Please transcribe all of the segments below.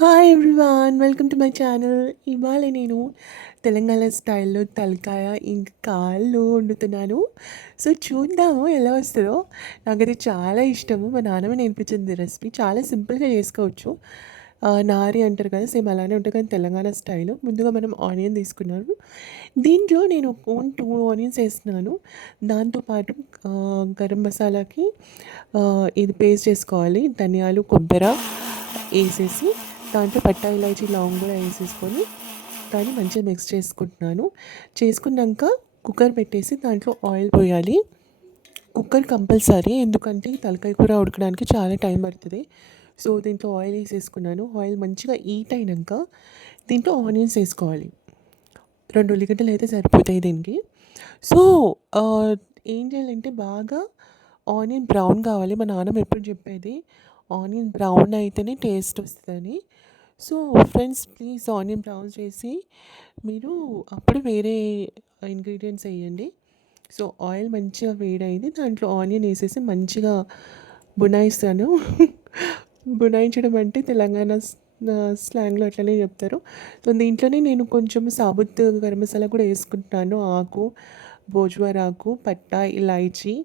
Hi everyone, welcome to my channel. ఇవాళ నేను తెలంగాణ స్టైల్‌లో తలకాయ ఇంకా కాళ్ళు వండుతున్నాను. సో, చూద్దాము ఎలా వస్తదో. నాకైతే చాలా ఇష్టము. మా నాన్నమ్మ నేర్పించింది రెసిపీ. చాలా సింపుల్‌గా చేసుకోవచ్చు. నారి అంటారు కదా! సేమ్ అలానే ఉంటది కానీ తెలంగాణ స్టైలు. ముందుగా మనం ఆనియన్ తీసుకున్నాను. దీంట్లో నేను ఓన్ 2 ఆనియన్స్ ఏస్తున్నాను. దాంతో పాటు గరం మసాలాకి ఇది పేస్ట్ చేసుకోవాలి. ధనియాలు, కొబ్బెర ఏసేసి దాంట్లో పట్టా, ఇలాచి, లవంగం కూడా వేసేసుకొని దాన్ని మంచిగా మిక్స్ చేసుకుంటున్నాను. చేసుకున్నాక కుక్కర్ పెట్టేసి దాంట్లో ఆయిల్ పోయాలి. కుక్కర్ కంపల్సరీ, ఎందుకంటే తలకాయ కూర ఉడకడానికి చాలా టైం పడుతుంది. సో దీంట్లో ఆయిల్ వేసేసుకున్నాను. ఆయిల్ మంచిగా హీట్ అయినాక దీంట్లో ఆనియన్స్ వేసుకోవాలి. 2 ఉల్లిగడ్డలు అయితే సరిపోతాయి దీనికి. సో ఏం చేయాలంటే బాగా ఆనియన్ బ్రౌన్ కావాలి. మా నాన్నమ్మ ఎప్పుడు చెప్పేది ఆనియన్ బ్రౌన్ అయితేనే టేస్ట్ వస్తుందని. So friends, please onion brown చేసి మీరు అప్పుడు వేరే ఇంగ్రీడియంట్స్ వేయండి. సో ఆయిల్ మంచిగా వేడైంది. దాంట్లో ఆనియన్ వేసేసి మంచిగా బునాయిస్తాను. బునాయించడం అంటే తెలంగాణ స్లాంగ్లో అట్లనే చెప్తారు. సో దీంట్లోనే నేను కొంచెం సాబుత్ గరం మసాలా కూడా వేసుకుంటున్నాను. ఆకు, భోజ్వార్ ఆకు, పట్టా, ఇలాయచీ,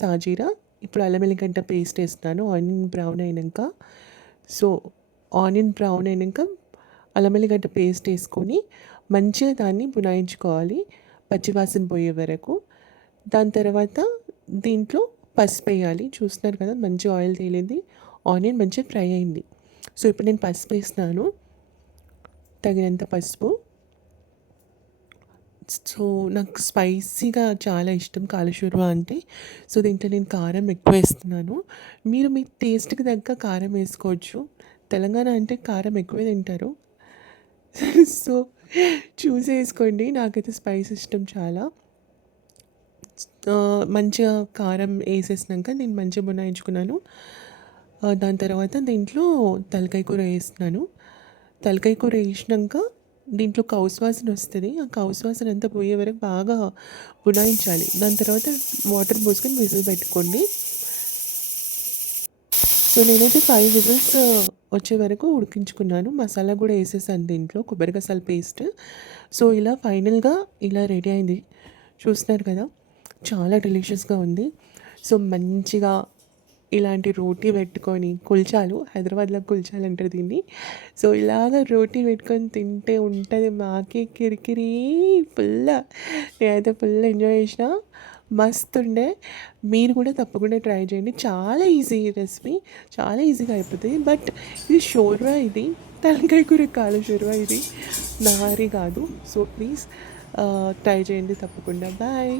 సాజీరా. ఇప్పుడు అల్లం వెల్లిగడ్డ పేస్ట్ వేస్తున్నాను ఆనియన్ బ్రౌన్ అయినాక. సో ఆనియన్ బ్రౌన్ అయినాక అల్లం వెల్లిగడ్డ పేస్ట్ వేసుకొని మంచిగా దాన్ని బునాయించుకోవాలి పచ్చివాసన పోయే వరకు. దాని తర్వాత దీంట్లో పసుపు వేయాలి. చూస్తున్నారు కదా, మంచి ఆయిల్ తేలింది, ఆనియన్ మంచిగా ఫ్రై అయింది. సో ఇప్పుడు నేను పసుపు వేస్తున్నాను, తగినంత పసుపు. సో నాకు స్పైసీగా చాలా ఇష్టం కాలశూర్మ అంటే. సో దీంట్లో నేను కారం ఎక్కువ వేస్తున్నాను. మీరు మీ టేస్ట్కి తగ్గ కారం వేసుకోవచ్చు. తెలంగాణ అంటే కారం ఎక్కువే తింటారు. సో చూసి వేసుకోండి. నాకైతే స్పైస్ ఇష్టం చాలా. మంచిగా కారం వేసేసినాక నేను మంచిగా బునాయించుకున్నాను. దాని తర్వాత దీంట్లో తలకాయ కూర వేస్తున్నాను. తలకాయ కూర వేసినాక దీంట్లో కౌసువాసన వస్తుంది. ఆ కౌసువాసన అంతా పోయే వరకు బాగా బునాయించాలి. దాని తర్వాత వాటర్ పోసుకొని విజిల్ పెట్టుకోండి. సో నేనైతే 5 విజిల్స్ వచ్చే వరకు ఉడికించుకున్నాను. మసాలా కూడా వేసేసాను దీంట్లో, కొబ్బరి గసాల పేస్ట్. సో ఇలా ఫైనల్గా ఇలా రెడీ అయింది. చూస్తున్నారు కదా, చాలా డెలిషియస్గా ఉంది. సో మంచిగా ఇలాంటి రోటీ పెట్టుకొని, కుల్చాలు, హైదరాబాద్లో కుల్చాలు అంటారు దీన్ని. సో ఇలాగ రోటీ పెట్టుకొని తింటే ఉంటుంది మాకే కిరికిరి ఫుల్. నేనైతే ఫుల్ ఎంజాయ్ చేసిన, మస్తు ఉండే. మీరు కూడా తప్పకుండా ట్రై చేయండి. చాలా ఈజీ రెసిపీ, చాలా ఈజీగా అయిపోతుంది. బట్ ఇది షోర్వా, ఇది తలకాయ కూర కాల షోర్వా, ఇది నారి కాదు. సో ప్లీజ్ ట్రై చేయండి తప్పకుండా. బాయ్.